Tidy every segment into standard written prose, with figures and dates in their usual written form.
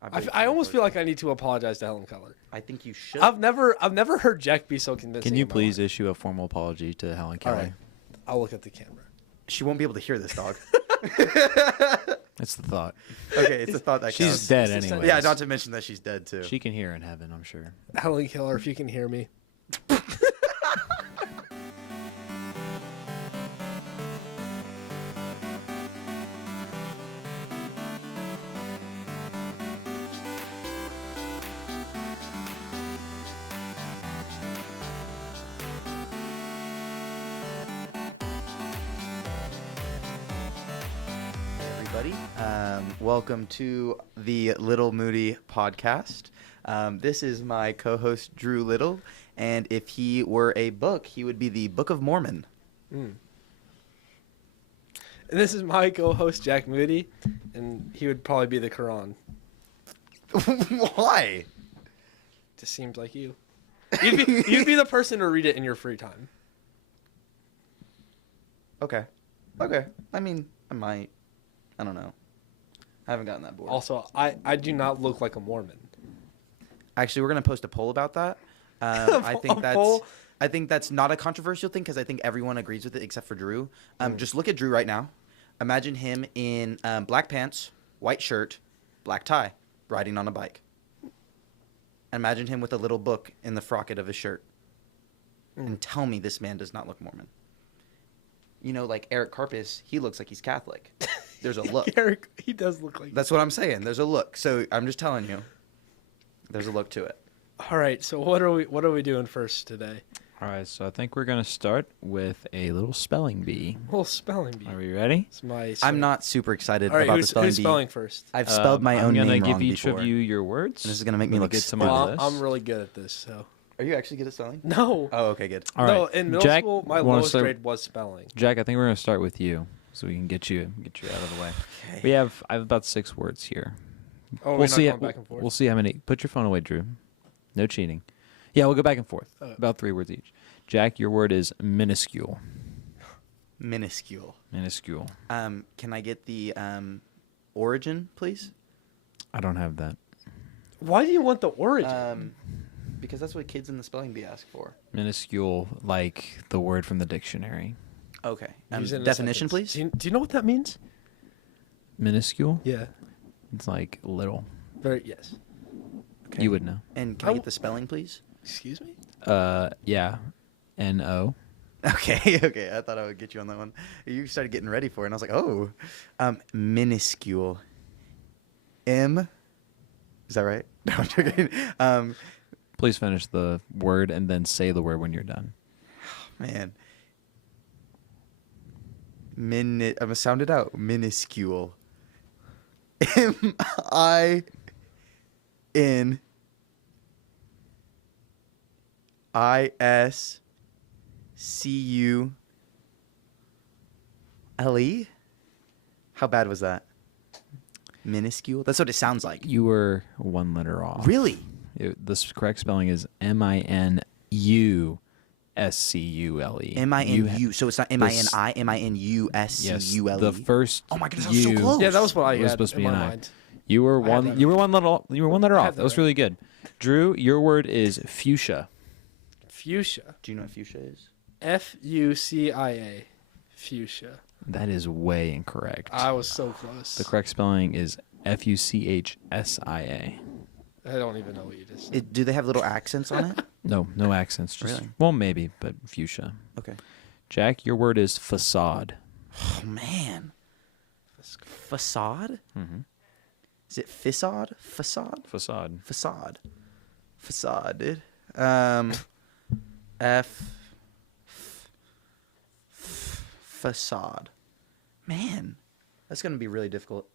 I almost feel like I need to apologize to Helen Keller. I think you should. I've never heard Jack be so convincing. Can you in my please life. issue a formal apology to Helen All Keller? right. I'll look at the camera. She won't be able to hear this, dog. That's the thought. Okay, it's a thought that She's counts. dead It's the anyway. Yeah, not to mention that she's dead too. She can hear in heaven, I'm sure. Helen Keller, if you can hear me. Everybody, welcome to the Little Moody podcast. This is my co-host Drew Little, and if he were a book, he would be the Book of Mormon. And this is my co-host Jack Moody, and he would probably be the Quran. Why? Just seems like you. You'd be the person to read it in your free time. Okay. I mean, I might. I don't know. I haven't gotten that bored. Also, I do not look like a Mormon. Actually, we're gonna post a poll about that. I think that's. poll? I think that's not a controversial thing because I think everyone agrees with it except for Drew. Just look at Drew right now. Imagine him in black pants, white shirt, black tie, riding on a bike. Imagine him with a little book in the frocket of his shirt. And tell me this man does not look Mormon. You know, like Eric Karpus, he looks like he's Catholic. There's a look. Eric, he does look like. That's what I'm saying. There's a look. So I'm just telling you, there's a look to it. All right. So what are we doing first today? All right, so I think we're going to start with a little spelling bee. Well, spelling bee. Are we ready? It's my. I'm not super excited All right. about the Who's spelling bee. spelling first? I've spelled my own I'm name gonna wrong give each before. of you your words. And this is gonna make me look get some stupid. of Well, this. I'm really good at this. So. Are you actually good at spelling? No. Oh, okay, good. All No. right. In middle Jack, school, my wanna lowest start- grade was spelling. Jack, I think we're going to start with you so we can get you out of the way. Okay. I have about 6 words here. Oh, we'll we're see. not going back and forth. We'll see how many. Put your phone away, Drew. No cheating. Yeah, we'll go back and forth. About 3 words each. Jack, your word is minuscule. Minuscule. Minuscule. Can I get the origin, please? I don't have that. Why do you want the origin? Because that's what kids in the spelling bee ask for. Minuscule, like the word from the dictionary. Okay. Use it in a Definition, sentence. please. Do you know what that means? Minuscule? Yeah. It's like little. Very yes. Okay. You would know. And can I get the spelling, please? Excuse me. Yeah. N-O. Okay, okay. I thought I would get you on that one. You started getting ready for it, and I was like, oh. Minuscule. M. Is that right? No, I'm joking. Please finish the word and then say the word when you're done. Man. I'm going to sound it out. Minuscule. M-I-N-I-S-C-U-L-E? How bad was that? Minuscule? That's what it sounds like. You were 1 letter off. Really? The correct spelling is M-I-N-U-S-C-U-L-E. M-I-N-U. So it's not M-I-N-I, M-I-N-U-S-C-U-L-E. Yes, the first Oh my goodness, that was so U close. Yeah, that was what I was had supposed to in be my an I. mind. You were I had one. that You were right. 1 letter. You were 1 letter I had off. that That was right. really good. Drew, your word is fuchsia. Fuchsia. Do you know what fuchsia is? F-U-C-I-A. Fuchsia. That is way incorrect. I was so close. The correct spelling is F-U-C-H-S-I-A. I don't even know what you just said. Do they have little accents on it? No accents. Just, Really? Well, maybe, but fuchsia. Okay. Jack, your word is facade. Oh, man. Facade? Mm-hmm. Is it facade? Facade? Facade. Facade. Facade, dude. Facade. Man, that's gonna be really difficult.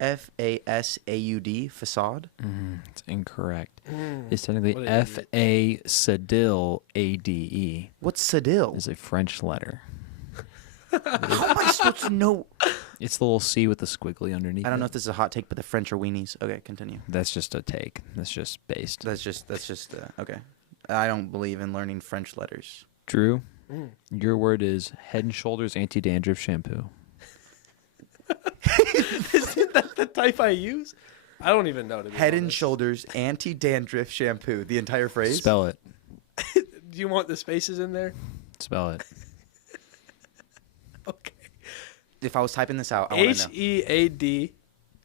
F-A-S-A-U-D, facade. It's incorrect. Mm. It's technically What is it? F-A-Sadil-A-D-E. What's Sadil? It's a French letter. How am I supposed to know? It's the little C with the squiggly underneath. I don't know it. if this is a hot take, but the French are weenies. Okay, continue. That's just a take. That's just based. That's just okay. I don't believe in learning French letters. Drew, Mm. your word is Head and Shoulders anti-dandruff shampoo. that the type I use? I don't even know. To be Head and honest. Shoulders anti-dandruff shampoo. The entire phrase. Spell it. Do you want the spaces in there? Spell it. Okay. If I was typing this out, I want to know. HEAD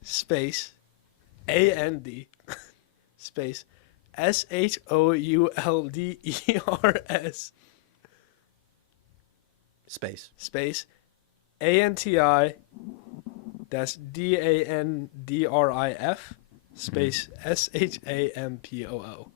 space AND space SHOULDERS Space. space ANTI that's DANDRIF space SHAMPOO.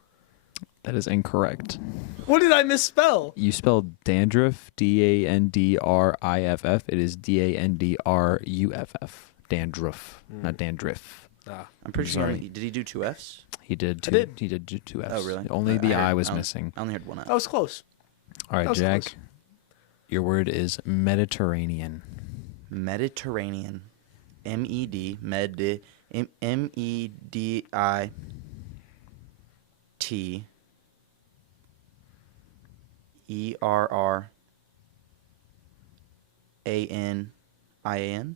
That is incorrect. What did I misspell? You spelled dandruff, DANDRIFF. It is DANDRUFF. Dandruff, not dandruff. Ah, I'm pretty sure. Did he do 2 Fs? He did two. did. He did two Fs. Oh, really? Only the I I was heard- missing. I only heard 1 F. that was close. All right, that was Jack. close. Your word is Mediterranean. Mediterranean. MED. MEDI. MEDIT. ERRANIAN.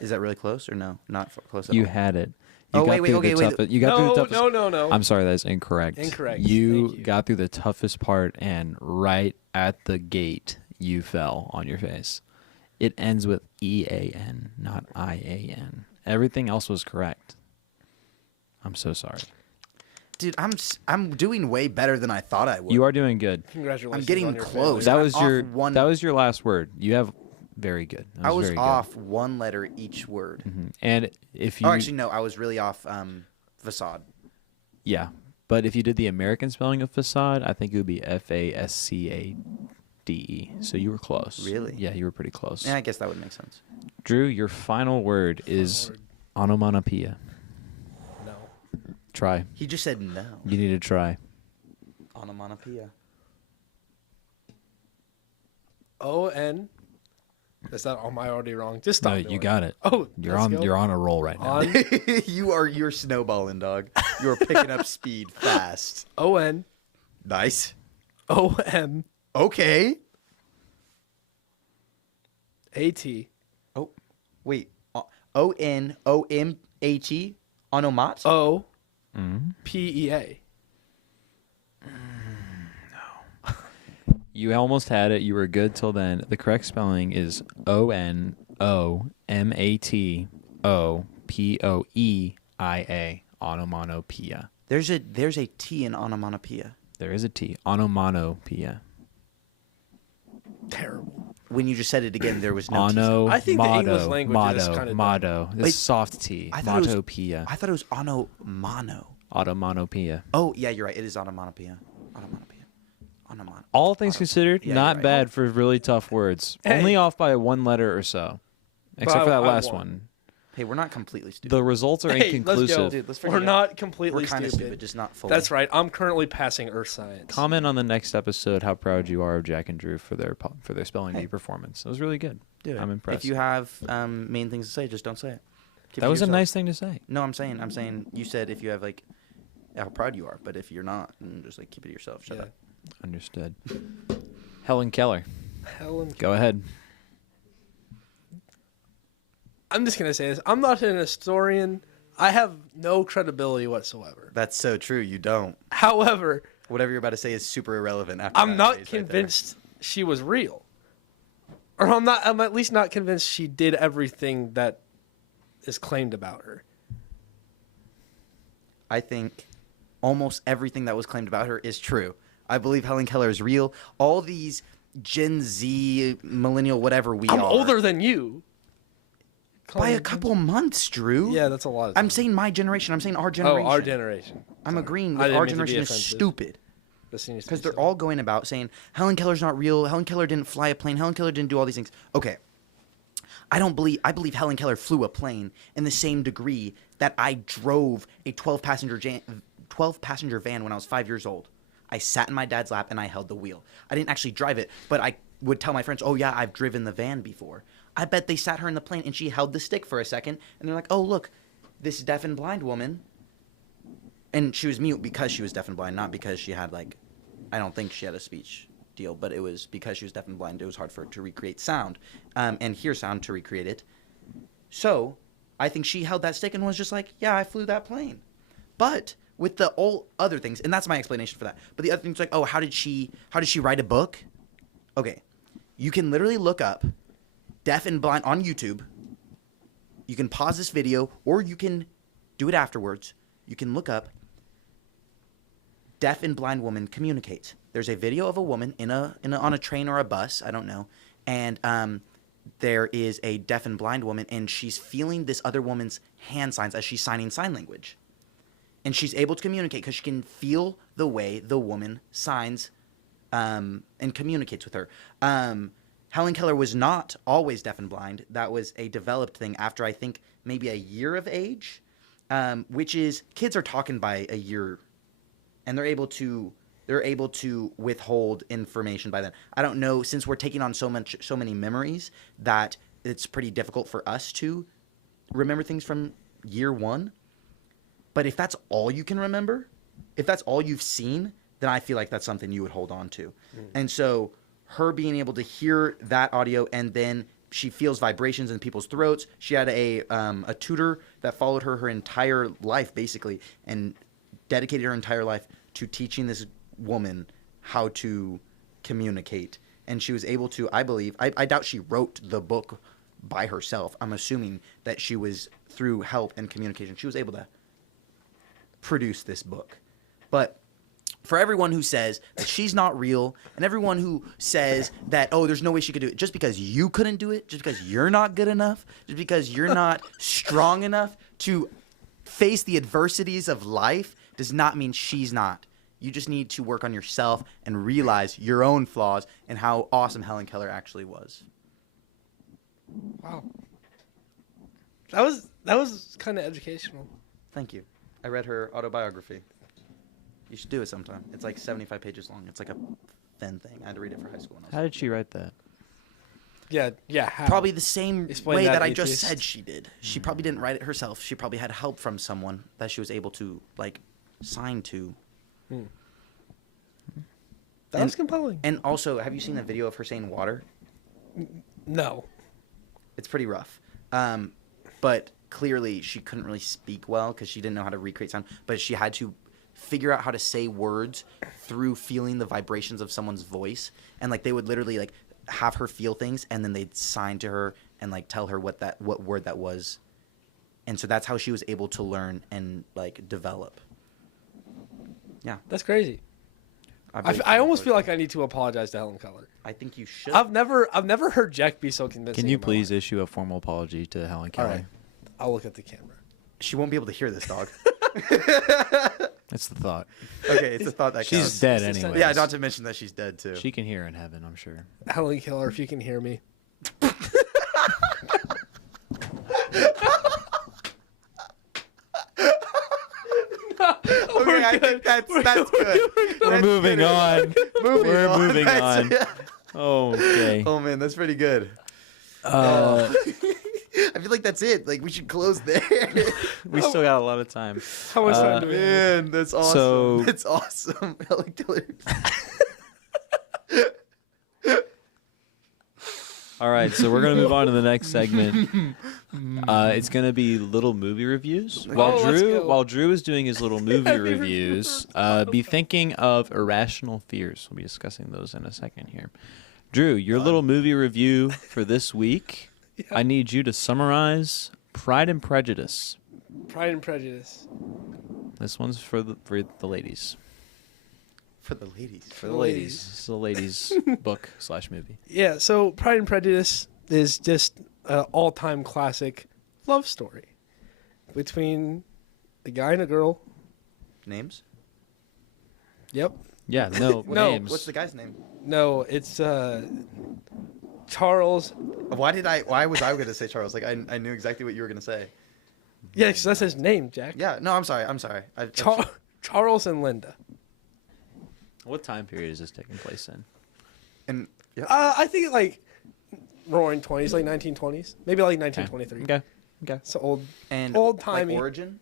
Is that really close or no? Not close at You all. had it. Oh, wait, through okay, the wait. toughest- You got through the toughest. No. I'm sorry, that is incorrect. Incorrect. You Thank you. got through the toughest part, and right at the gate, you fell on your face. It ends with EAN, not IAN. Everything else was correct. I'm so sorry. Dude, I'm doing way better than I thought I would. You are doing good. Congratulations. I'm getting on your close. That failure. was off your one- that was your last word. You have very good. That I was very good. off 1 letter each word. And if you Oh, actually, no. I was really off facade. yeah, but if you did the American spelling of facade, I think it would be FASCADE. So you were close. Really? Yeah, you were pretty close. Yeah, I guess that would make sense. Drew, your final word is word. onomatopoeia. No. Try. He just said no. You need to try. Onomatopoeia. ON. Is that am I already wrong? Just stop. No, doing you got it. Oh, You're let's on. go. You're on a roll right now. On You're snowballing, dog. You're picking up speed fast. ON Nice. OM Okay. AT Oh, wait. ONOMAT. Onomat. O Mm-hmm. PEA. You almost had it. You were good till then. The correct spelling is ONOMATOPOEIA. Onomatopoeia. There's a T in onomatopoeia. There is a T. Onomatopoeia. Terrible. When you just said it again, there was no T. Ono. I think the English motto, language is motto, kinda dumb. motto. This Wait, soft T. I thought it was- Mottopoeia. I thought it was onomano. Onomatopoeia. Oh, yeah, you're right. It is onomatopoeia. Onomatopoeia. Onomatopoeia. All things considered, Yeah, not you're right. bad for really tough words. Hey. Only off by 1 letter or so. Except But for that I last won. one. Hey, we're not completely stupid. The results are Hey, let's inconclusive. go. Dude, let's We're forget it. not completely We're kind of stupid. stupid, just not fully. That's right. I'm currently passing Earth Science. Comment on the next episode how proud you are of Jack and Drew for their spelling bee Hey. performance. It was really good. Do it. I'm impressed. If you have main things to say, just don't say it. Keep it That to was a yourself. nice thing to say. No, I'm saying you said if you have like how proud you are, but if you're not, then just like keep it to yourself. Shut Yeah. up. Understood. Helen Keller, Helen. go ahead. I'm just gonna say this. I'm not an historian. I have no credibility whatsoever. That's so true. You don't. However, Whatever you're about to say is super irrelevant. After I'm that not phrase right there. convinced she was real, or I'm at least not convinced she did everything that is claimed about her. I think almost everything that was claimed about her is true. I believe Helen Keller is real. All these Gen Z, millennial, whatever we I'm are. older than you. by a couple months, Drew. Yeah, that's a lot of I'm time. saying my generation. I'm saying our generation. Oh, our generation. I'm Sorry. agreeing I that didn't our mean to be generation is offensive. stupid. This needs to Because be they're said. all going about saying Helen Keller's not real. Helen Keller didn't fly a plane. Helen Keller didn't do all these things. Okay. I believe Helen Keller flew a plane in the same degree that I drove a 12-passenger van when I was 5 years old. I sat in my dad's lap and I held the wheel. I didn't actually drive it, but I would tell my friends, "Oh yeah, I've driven the van before." I bet they sat her in the plane and she held the stick for a second and they're like, "Oh, look, this deaf and blind woman." And she was mute because she was deaf and blind, not because she had I don't think she had a speech deal, but it was because she was deaf and blind. It was hard for her to recreate sound and hear sound to recreate it. So I think she held that stick and was just like, yeah, I flew that plane. But with the all other things, and that's my explanation for that. But the other things like, oh, how did she write a book? Okay. You can literally look up deaf and blind on YouTube. You can pause this video, or you can do it afterwards. You can look up deaf and blind woman communicate. There's a video of a woman on a train or a bus, I don't know, and there is a deaf and blind woman, and she's feeling this other woman's hand signs as she's signing sign language, and she's able to communicate because she can feel the way the woman signs and communicates with her. Helen Keller was not always deaf and blind. That was a developed thing after, I think, maybe a year of age, which is kids are talking by a year, and they're able to withhold information by then. I don't know, since we're taking on so many memories that it's pretty difficult for us to remember things from year one. But if that's all you can remember, if that's all you've seen, then I feel like that's something you would hold on to. And so her being able to hear that audio, and then she feels vibrations in people's throats. She had a tutor that followed her entire life, basically, and dedicated her entire life to teaching this woman how to communicate. And she was able to, I believe, I doubt she wrote the book by herself. I'm assuming that she was, through help and communication, she was able to produce this book. But for everyone who says that she's not real, and everyone who says that, oh, there's no way she could do it, just because you couldn't do it, just because you're not good enough, just because you're not strong enough to face the adversities of life, does not mean she's not. You just need to work on yourself and realize your own flaws and how awesome Helen Keller actually was. Wow. That was kind of educational. Thank you. I read her autobiography. You should do it sometime. It's like 75 pages long. It's like a thin thing. I had to read it for high school. How did she write that? Yeah. How? Probably the same Explain way that, that I atheist. just said she did. She probably didn't write it herself. She probably had help from someone that she was able to, like, sign to. That was compelling. And also, have you seen the video of her saying water? No. It's pretty rough. But clearly she couldn't really speak well because she didn't know how to recreate sound. But she had to figure out how to say words through feeling the vibrations of someone's voice. And, like, they would literally, like, have her feel things, and then they'd sign to her and, like, tell her what word that was. And so that's how she was able to learn and, like, develop. Yeah. That's crazy. I almost feel like I need to apologize to Helen Keller. I think you should. I've never heard Jack be so convincing. Can you in my please life. issue a formal apology to Helen Keller? All right. I'll look at the camera. She won't be able to hear this, dog. That's the thought. Okay, it's a thought that She's counts. dead It's anyway. Yeah, not to mention that she's dead, too. She can hear in heaven, I'm sure. Helen Keller, if you can hear me. Okay, I think that's good. We're moving on. We're moving on. That's- Okay. Oh, man, that's pretty good. Uh, I feel like that's it. Like, we should close there. we still got a lot of time. How much time do we have? Man, that's awesome. So- That's awesome. Helen Keller. All right, so we're gonna move on to the next segment. It's gonna be little movie reviews. let's go. While Drew is doing his little movie reviews, be thinking of irrational fears. We'll be discussing those in a second here. Drew, your little movie review for this week. Yeah. I need you to summarize Pride and Prejudice. Pride and Prejudice. This one's for the ladies. For the ladies. For the ladies. It's a ladies' book/movie. Yeah, so Pride and Prejudice is just an all-time classic love story between a guy and a girl. Names? Yep. Yeah, no No. names. What's the guy's name? No, it's Charles. Why was I going to say Charles? Like, I knew exactly what you were going to say. Yeah, because that's his name, Jack. Yeah, no, I'm sorry. Charles and Linda. What time period is this taking place in? And yeah. I think like roaring 20s, like 1920s. Maybe like 1923. Okay. So old And old-timey. like origin?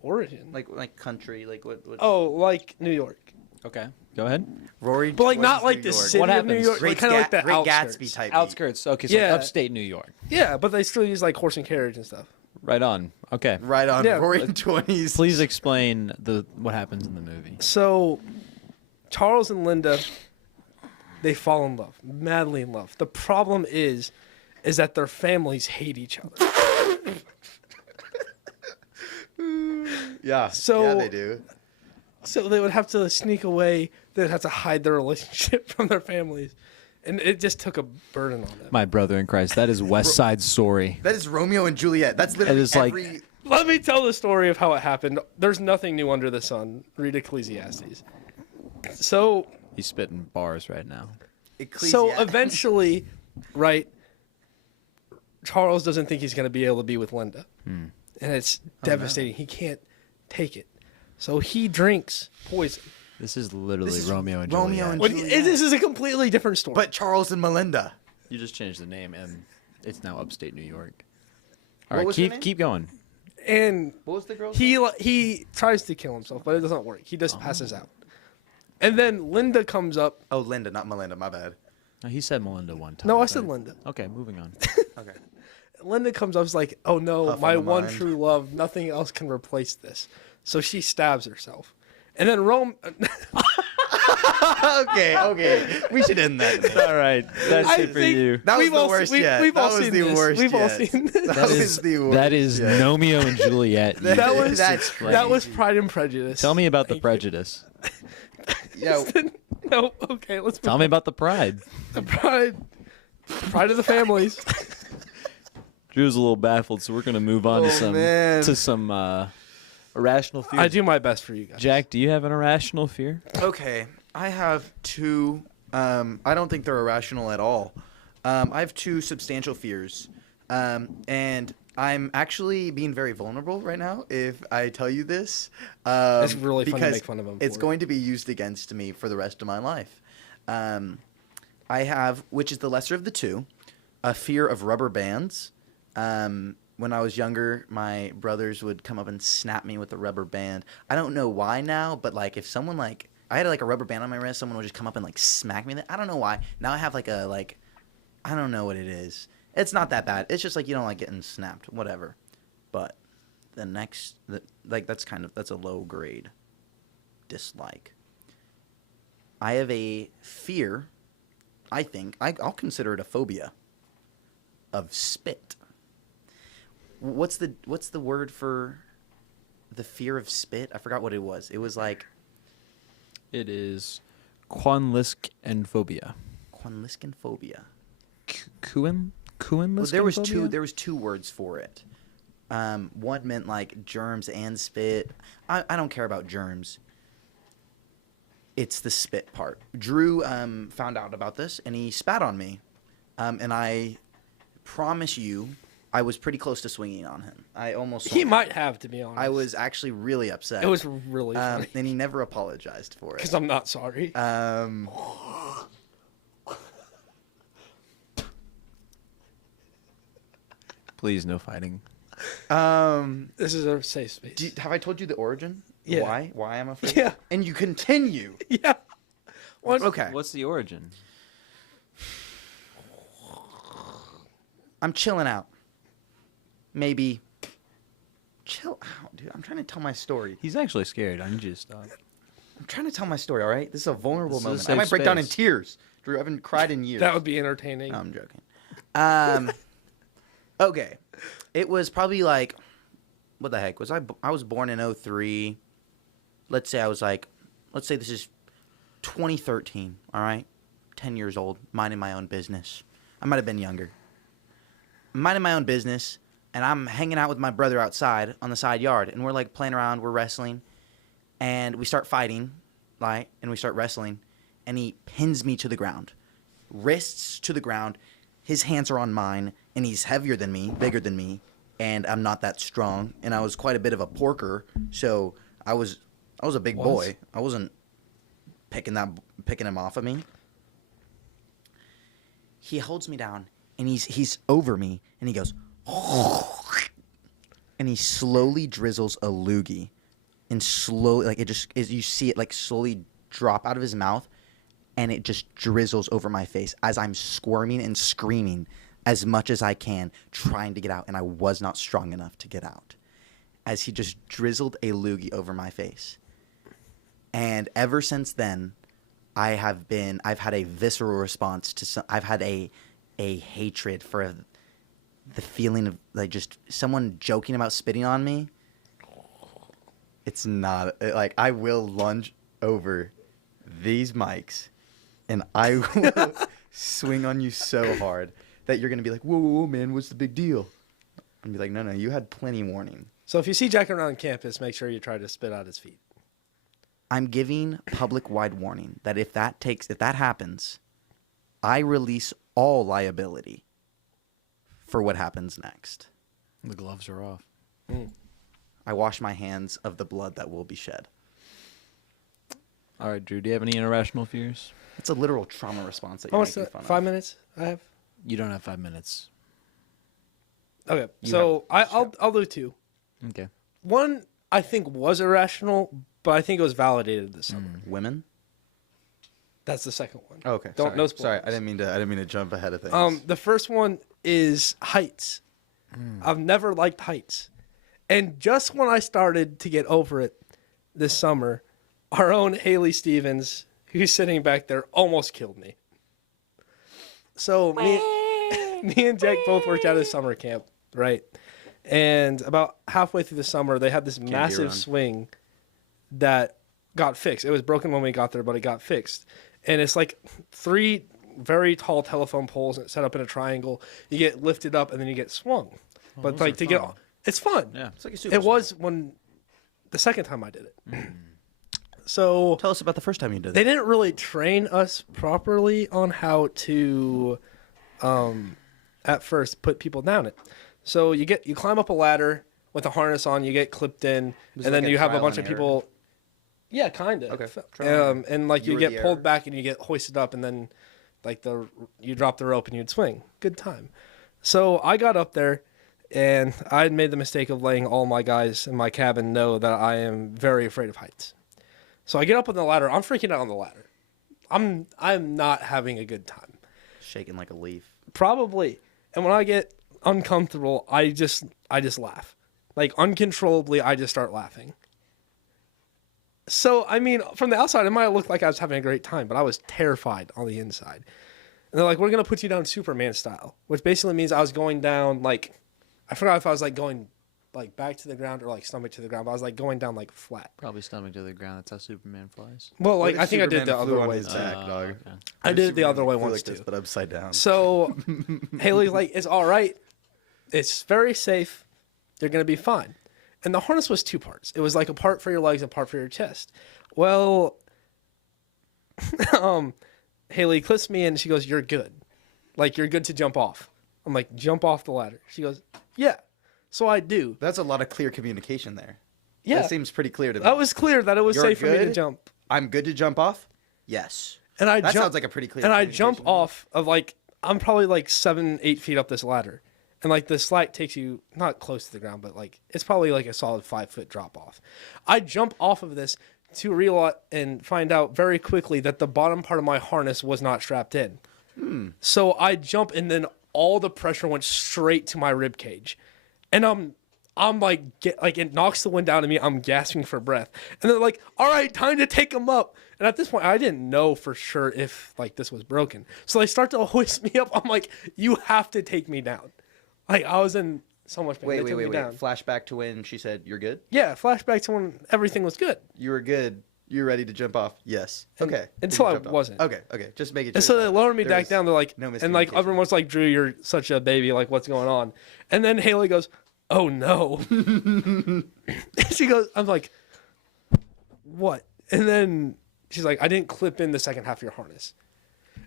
origin. Like country, like what Oh, like New York. Okay. Go ahead. Roaring But like not Twenties, like New the York. city What of New happens? York, Great, kind of like the Great outskirts. Gatsby type. Outskirts. Okay, so Yeah. upstate New York. Yeah, but they still use like horse and carriage and stuff. Right on. Okay. Right on. Yeah. Roaring 20s. Please explain what happens in the movie. So, Charles and Linda, they fall in love, madly in love. The problem is that their families hate each other. Yeah. So- yeah, they do. So they would have to sneak away. They'd have to hide their relationship from their families, and it just took a burden on them. My brother in Christ. That is West Side Story. That is Romeo and Juliet. That's literally It is like- every. Let me tell the story of how it happened. There's nothing new under the sun. Read Ecclesiastes. So He's spitting bars right now. So Ecclesiastes. eventually, right, Charles doesn't think he's going to be able to be with Linda. And it's devastating. He can't take it. So he drinks poison. This is literally This is Romeo and Romeo Juliet. and Well, Juliet. this is a completely different story. But Charles and Melinda. You just changed the name, and it's now upstate New York. What All right, was her name? keep going. and What was the girl's he tries to kill himself, but it doesn't work. He just passes out. And then Linda comes up. Oh, Linda, not Melinda. My bad. No, he said Melinda one time. No, I but- said Linda. Okay, moving on. Okay. Linda comes up. Is like, oh no, Puff on my the one mind. true love. Nothing else can replace this. So she stabs herself. And then Okay. We should end that. All right, that's I it for think- you. That was We've the all worst se- we- yet. we've all that was seen the this. worst We've all yet. seen this. That That was is the worst that is yet. Romeo and Juliet. you That was Jesus that's Christ. that was Pride and Prejudice. Tell me about the Thank you. prejudice. Yo, No, okay, let's Tell move me about the pride. on. Pride of the families. Drew's a little baffled, so we're gonna move on Oh, man. to some irrational fears. I do my best for you guys. Jack, do you have an irrational fear? okay. I have two. I don't think they're irrational at all. I have two substantial fears, and I'm actually being very vulnerable right now if I tell you this. It's really fun to because make fun of him It's for it. going to be used against me for the rest of my life. I have, which is the lesser of the two, a fear of rubber bands. When I was younger, my brothers would come up and snap me with a rubber band. I don't know why now, but like if someone like I had like a rubber band on my wrist, someone would just come up and like smack me. I don't know why. Now I have like I don't know what it is. It's not that bad. It's just like you don't like getting snapped, whatever. But that's a low grade dislike. I have a fear. I think I'll consider it a phobia of spit. What's the word for the fear of spit? I forgot what it was. It was like It is Quanliskenphobia. Quanliskenphobia. Kuin? Well, there was two words for it. One meant like germs and spit. I don't care about germs. It's the spit part. Drew found out about this and he spat on me, and I promise you, I was pretty close to swinging on him. I almost. He might have, to be honest. I was actually really upset. It was really funny. and he never apologized for it. Because I'm not sorry. Please, no fighting. This is a safe space. Have I told you the origin? Yeah. Why I'm afraid? Yeah. And you continue. Yeah. What? Okay. What's the origin? I'm chilling out. Maybe. Chill out, dude. I'm trying to tell my story. He's actually scared. I need you to stop. I'm trying to tell my story, all right? This is a vulnerable This is a moment. I safe might break down in space. tears. Drew, I haven't cried in years. That would be entertaining. No, I'm joking. Okay. It was probably like, what the heck? I was born in 03. Let's say this is 2013, all right? 10 years old, minding my own business. I might have been younger. Minding my own business, and I'm hanging out with my brother outside on the side yard, and we're like playing around, we're wrestling, and we start fighting, right? And we start wrestling, and he pins me to the ground, wrists to the ground. His hands are on mine, and he's heavier than me, bigger than me, and I'm not that strong, and I was quite a bit of a porker, so I was a big boy. I wasn't picking him off of me. He holds me down, and he's over me, and he goes, and he slowly drizzles a loogie, and slowly, like it just is. You see it like slowly drop out of his mouth, and it just drizzles over my face as I'm squirming and screaming as much as I can, trying to get out, and I was not strong enough to get out. As he just drizzled a loogie over my face. And ever since then, I've had a visceral response to I've had a hatred for the feeling of like just someone joking about spitting on me. It's not like I will lunge over these mics and I will swing on you so hard that you're going to be like, whoa, man, what's the big deal? And be like, no, you had plenty warning. So if you see Jack around campus, make sure you try to spit out his feet. I'm giving public-wide warning that if that happens, I release all liability for what happens next. The gloves are off. I wash my hands of the blood that will be shed. All right, Drew, do you have any irrational fears? It's a literal trauma response that How you're much? making fun 5 of. minutes? I have. You don't have 5 minutes. Okay, You so have- I'll do two. Okay. One I think was irrational, but I think it was validated this summer. Women? That's the second one. Oh, okay. Don't sorry. no Sorry, spoilers. I didn't mean to jump ahead of things. The first one is heights. I've never liked heights. And just when I started to get over it this summer, our own Haley Stevens, who's sitting back there, almost killed me. So me and Jack both worked out at a summer camp, right? And about halfway through the summer, they had this massive run. swing that got fixed. It was broken when we got there, but it got fixed. And it's like 3 very tall telephone poles set up in a triangle. You get lifted up and then you get swung. But those like are to get, fun. it's fun. Yeah. It's like a super It was when the second time I did it. So Tell us about the first time you did they it. didn't really train us properly on how to, at first, put people down it. So you climb up a ladder with a harness on, you get clipped in, Was and it then like a you have a trial bunch and of error? people. Yeah, kind of. Okay. Trial and And like You you were get the pulled error. back and you get hoisted up, and then like you drop the rope and you'd swing. Good time. So I got up there, and I had made the mistake of letting all my guys in my cabin know that I am very afraid of heights. So I get up on the ladder. I'm freaking out on the ladder. I'm not having a good time. Shaking like a leaf. Probably. And when I get uncomfortable, I just laugh. Like uncontrollably, I just start laughing. So, I mean, from the outside, it might look like I was having a great time, but I was terrified on the inside. And they're like, we're going to put you down Superman style, which basically means I was going down, like, I forgot if I was, like, going, like, back to the ground or, like, stomach to the ground, but I was, like, going down, like, flat. Probably stomach to the ground. That's how Superman flies. Well, like, What I if think I did Superman the flew other on way. his back, dog? Okay. I did it the Superman other way flew once, like this, too. but upside down. So, Haley's like, it's all right. It's very safe. You're going to be fine. And the harness was 2 parts. It was like a part for your legs and a part for your chest. Well, Haley clips me and she goes, you're good. Like, you're good to jump off. I'm like, jump off the ladder. She goes, yeah. So I do. That's a lot of clear communication there. Yeah. That seems pretty clear to me. That was clear that it was You're safe for me to good? jump. I'm good to jump off? Yes. And I That jump, sounds like a pretty clear And I jump communication to me. off of like, I'm probably like 7-8 feet up this ladder. And like the slide takes you not close to the ground, but like it's probably like a solid 5-foot drop off. I jump off of this to realize and find out very quickly that the bottom part of my harness was not strapped in. So I jump and then all the pressure went straight to my rib cage. And I'm like, it knocks the wind down to me. I'm gasping for breath. And they're like, all right, time to take him up. And at this point, I didn't know for sure if like this was broken. So they start to hoist me up. I'm like, you have to take me down. Like I was in so much pain. They took me down. Flashback to when she said, you're good? Yeah, flashback to when everything was good. You were good. You're ready to jump off? Yes. And- Okay. until You I jumped off. wasn't. Okay. Just make it And so they lowered me back down. They're like, no and like miscommunication. everyone's like, Drew, you're such a baby. Like, what's going on? And then Haley goes, oh no. She goes, I'm like, what? And then she's like, I didn't clip in the second half of your harness.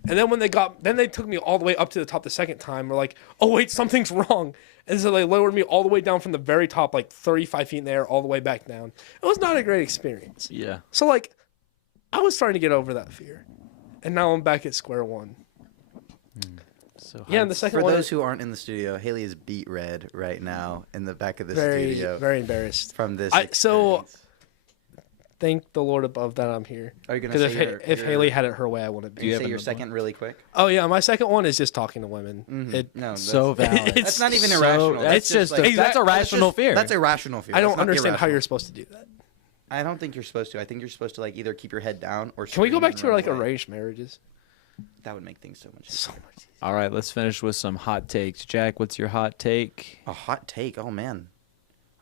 And then when they took me all the way up to the top the second time. We're like, oh wait, something's wrong. And so they lowered me all the way down from the very top, like 35 feet in the air, all the way back down. It was not a great experience. Yeah. So like, I was starting to get over that fear. And now I'm back at square one. So Yeah, and the heights- second For one, those who aren't in the studio, Haley is beat red right now in the back of the very, studio very embarrassed. from this So experience. thank the Lord above that I'm here. Are you gonna Because say if Haley had it her way, I wouldn't Do be. you have say your another second really quick? Oh yeah, my second one is just talking to women. No, So valid. that's not even So- irrational. That's just like, that's a rational fear. That's irrational fear. I don't That's not understand how irrational. you're supposed to do that. I don't think you're supposed to. I think you're supposed to like either keep your head down or. Can we go scream back and to run like away. arranged marriages? That would make things so much easier. So much easier. All right, let's finish with some hot takes. Jack, what's your hot take? A hot take. Oh man,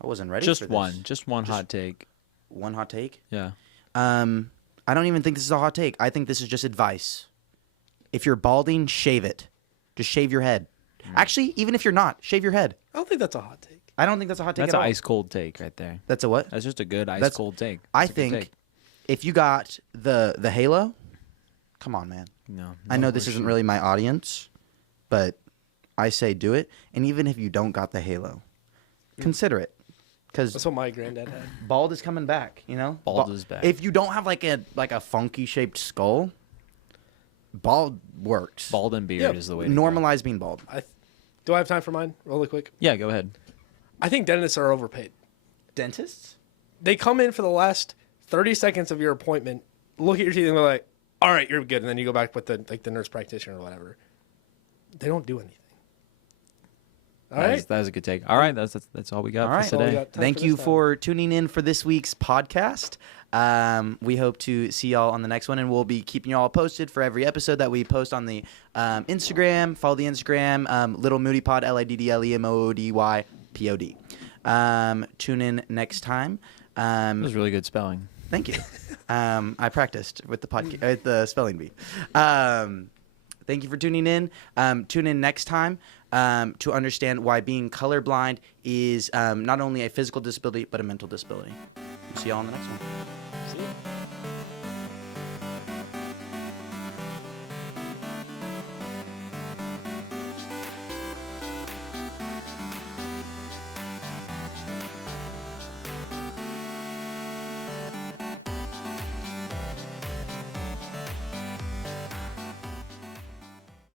I wasn't ready. Just for this. one. Just one hot take. One hot take. Yeah. I don't even think this is a hot take. I think this is just advice. If you're balding, shave it. Just shave your head. Actually, even if you're not, shave your head. I don't think that's a hot take. I don't think that's a hot take That's at an all. ice cold take right there. That's a what? That's just a good ice That's- cold take. I That's a good think take. if you got the halo, come on, man. No. I know this question. isn't really my audience, but I say do it. And even if you don't got the halo, consider it, That's because what my granddad had. bald is coming back. You know, Bald is back. If you don't have like a funky shaped skull, bald works. Bald and beard is the way to go. Normalize being bald. Do I have time for mine really quick? Yeah, go ahead. I think dentists are overpaid. Dentists? They come in for the last 30 seconds of your appointment, look at your teeth, and they're like, "All right, you're good," and then you go back with the nurse practitioner or whatever. They don't do anything. All right. That is a good take. All right, that's all we got All for right. all we today. got. Time Thank for you this time. for tuning in for this week's podcast. We hope to see y'all on the next one, and we'll be keeping y'all posted for every episode that we post on the Instagram. Follow the Instagram, Little Moody Pod, LIDDLEMOODYPOD. Tune in next time. That was really good spelling. Thank you. I practiced with the spelling bee. Thank you for tuning in. Tune in next time to understand why being colorblind is not only a physical disability but a mental disability. See y'all on the next one.